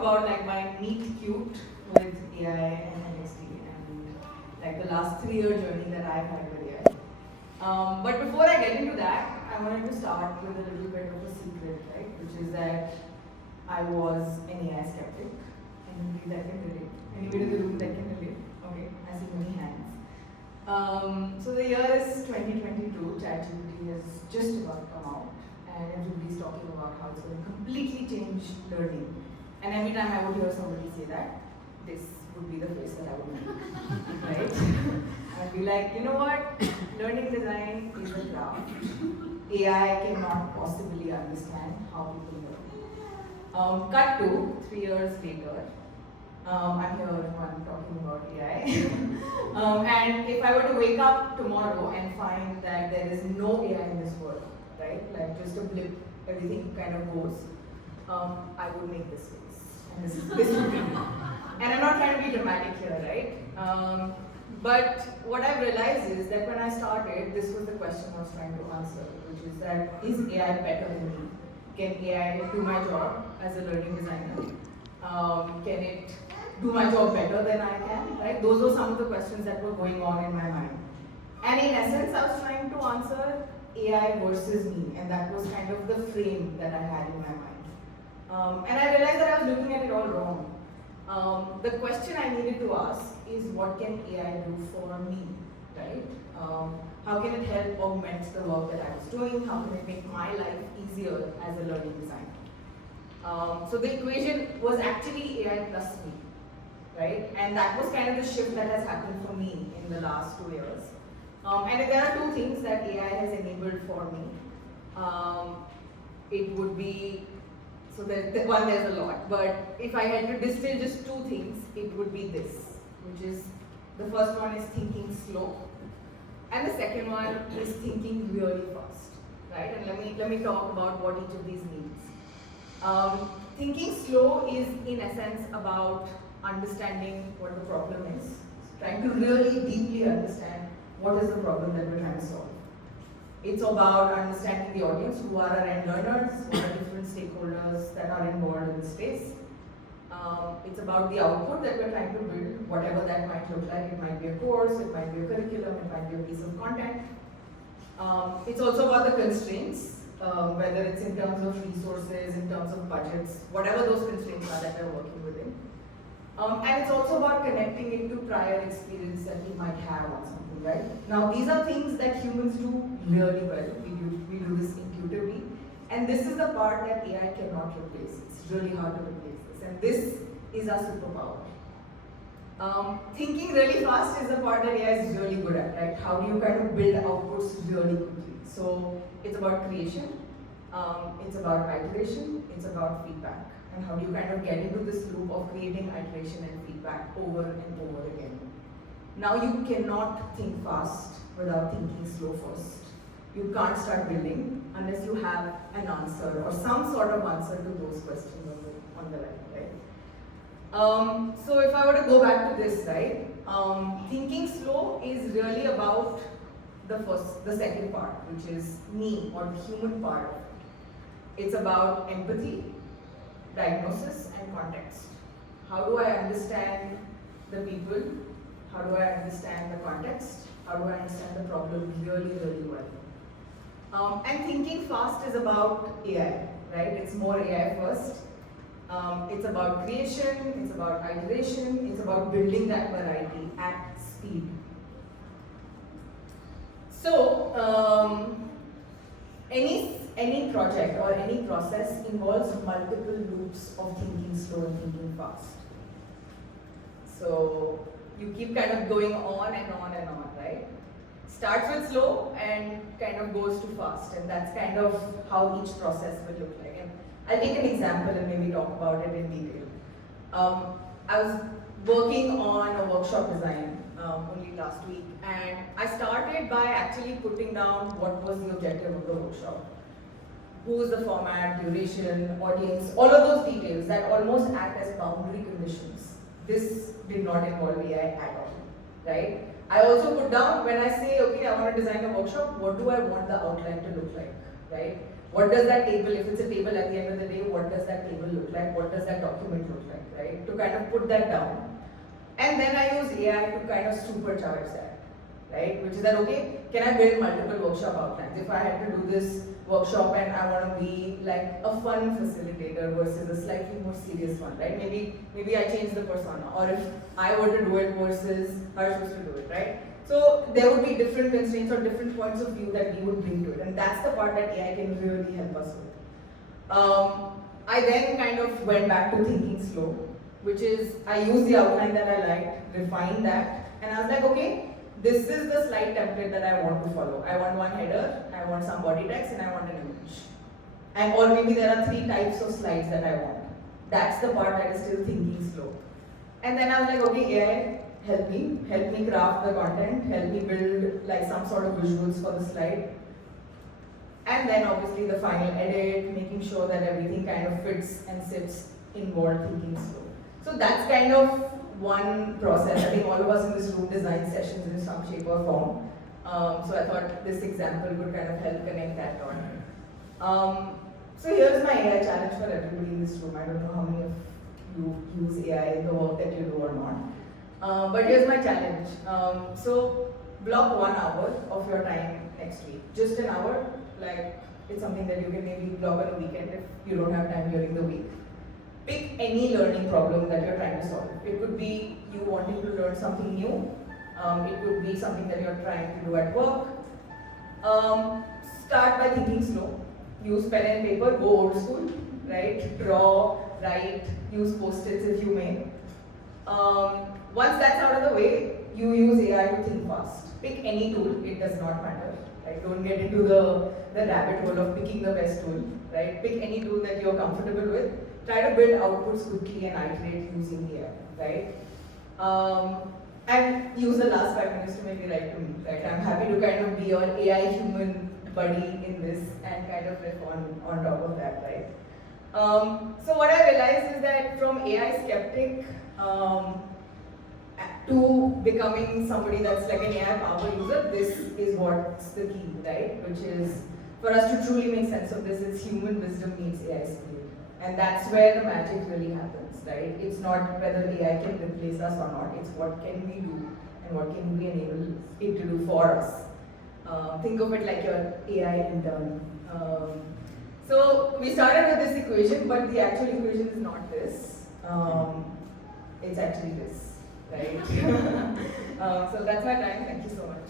about like my meet cute with AI and LxD and like the last 3-year journey that I've had with AI. But before I get into that, I wanted to start with a little bit of a secret, right? Which is that I was an AI skeptic. Anybody that can relate? Anybody in the room that can relate? Okay, I see many hands. So the year is 2022. ChatGPT has just about come out, and everybody's talking about how it's going to completely change learning. And every time I would hear somebody say that, this would be the face that I would make, right? I'd be like, you know what? Learning design is a craft. AI cannot possibly understand how people learn. Cut to 3 years later. I'm here one talking about AI. And if I were to wake up tomorrow and find that there is no AI in this world, right? Like just a blip, everything kind of goes, I would make this face. And this would be me. And I'm not trying to be dramatic here, right? But what I've realized is that when I started, this was the question I was trying to answer, which is that, is AI better than me? Can AI do my job as a learning designer? Can it do my job better than I can, right? Those were some of the questions that were going on in my mind. And in essence, I was trying to answer AI versus me, and that was kind of the frame that I had in my mind. And I realized that I was looking at it all wrong. The question I needed to ask is, what can AI do for me, right? How can it help augment the work that I was doing? How can it make my life easier as a learning designer? So the equation was actually AI plus me, right? And that was kind of the shift that has happened for me in the last 2 years. And if there are 2 things that AI has enabled for me, it would be, so there's a lot, but if I had to distill just 2 things, it would be this, which is, the first one is thinking slow, and the second one is thinking really fast, right? And let me talk about what each of these means. Thinking slow is, in essence, about understanding what the problem is, trying to really deeply understand what is the problem that we're trying to solve. It's about understanding the audience, who are our end learners, what are different stakeholders that are involved in the space. It's about the output that we're trying to build, whatever that might look like. It might be a course, it might be a curriculum, it might be a piece of content. It's also about the constraints, whether it's in terms of resources, in terms of budgets, whatever those constraints are that we're working within. And it's also about connecting it to prior experience that we might have on something, right? Now, these are things that humans do really well. We do this intuitively. And this is the part that AI cannot replace. It's really hard to replace this. And this is our superpower. Thinking really fast is the part that AI is really good at, right? How do you kind of build outputs really quickly? So it's about creation, it's about iteration, it's about feedback. And how do you kind of get into this loop of creating iteration and feedback over and over again. Now you cannot think fast without thinking slow first. You can't start building unless you have an answer or some sort of answer to those questions on the line, right? So if I were to go back to this, right? Thinking slow is really about the second part, which is me, or the human part. It's about empathy, diagnosis, and context. How do I understand the people? How do I understand the context? How do I understand the problem really, really well? And thinking fast is about AI, right? It's more AI first. It's about creation, it's about iteration, it's about building that variety at speed. So, any project or any process involves multiple loops of thinking slow and thinking fast. So you keep kind of going on and on and on, right? Starts with slow and kind of goes to fast, and that's kind of how each process will look like. And I'll take an example and maybe talk about it in detail. I was working on a workshop design only last week, and I started by actually putting down what was the objective of the workshop. Who's the format, duration, audience, all of those details that almost act as boundary conditions. This did not involve AI at all, right? I also put down, when I say, okay, I want to design a workshop, what do I want the outline to look like, right? What does that table, if it's a table at the end of the day, what does that table look like? What does that document look like, right? To kind of put that down. And then I use AI to kind of supercharge that, right? Which is that, okay, can I build multiple workshop outlines? If I had to do this workshop and I want to be like a fun facilitator versus a slightly more serious one, right? Maybe I change the persona, or if I were to do it versus Harsh was to do it, right? So there would be different constraints or different points of view that we would bring to it, and that's the part that AI can really help us with. I then kind of went back to thinking slow, which is I used the outline that I liked, refined that, and I was like, okay, this is the slide template that I want to follow. I want one header, I want some body text, and I want an image. And or maybe there are 3 types of slides that I want. That's the part that is still thinking slow. And then I was like, okay, AI, help me craft the content, help me build like some sort of visuals for the slide. And then obviously the final edit, making sure that everything kind of fits and sits involved thinking slow. So that's kind of one process. I think all of us in this room design sessions in some shape or form. So I thought this example would kind of help connect that on. So here's my AI challenge for everybody in this room. I don't know how many of you use AI in the work that you do or not. But here's my challenge. So block 1 hour of your time next week. Just an hour, like it's something that you can maybe block on a weekend if you don't have time during the week. Pick any learning problem that you're trying to solve. It could be you wanting to learn something new. It could be something that you're trying to do at work. Start by thinking slow. Use pen and paper, go old school, right? Draw, write, use post-its if you may. Once that's out of the way, you use AI to think fast. Pick any tool, it does not matter. Right? Don't get into the rabbit hole of picking the best tool. Right? Pick any tool that you're comfortable with. Try to build outputs quickly and iterate using AI. Right? And use the last 5 minutes to maybe write to me. Right? I'm happy to kind of be your AI human buddy in this and kind of riff on top of that. Right? So what I realized is that from AI skeptic to becoming somebody that's like an AI power user, this is what's the key, right? Which is, for us to truly make sense of this, is human wisdom meets AI speed. And that's where the magic really happens, right? It's not whether AI can replace us or not, it's what can we do and what can we enable it to do for us. Think of it like your AI intern. So we started with this equation, but the actual equation is not this. It's actually this. Right? So that's my time. Thank you so much.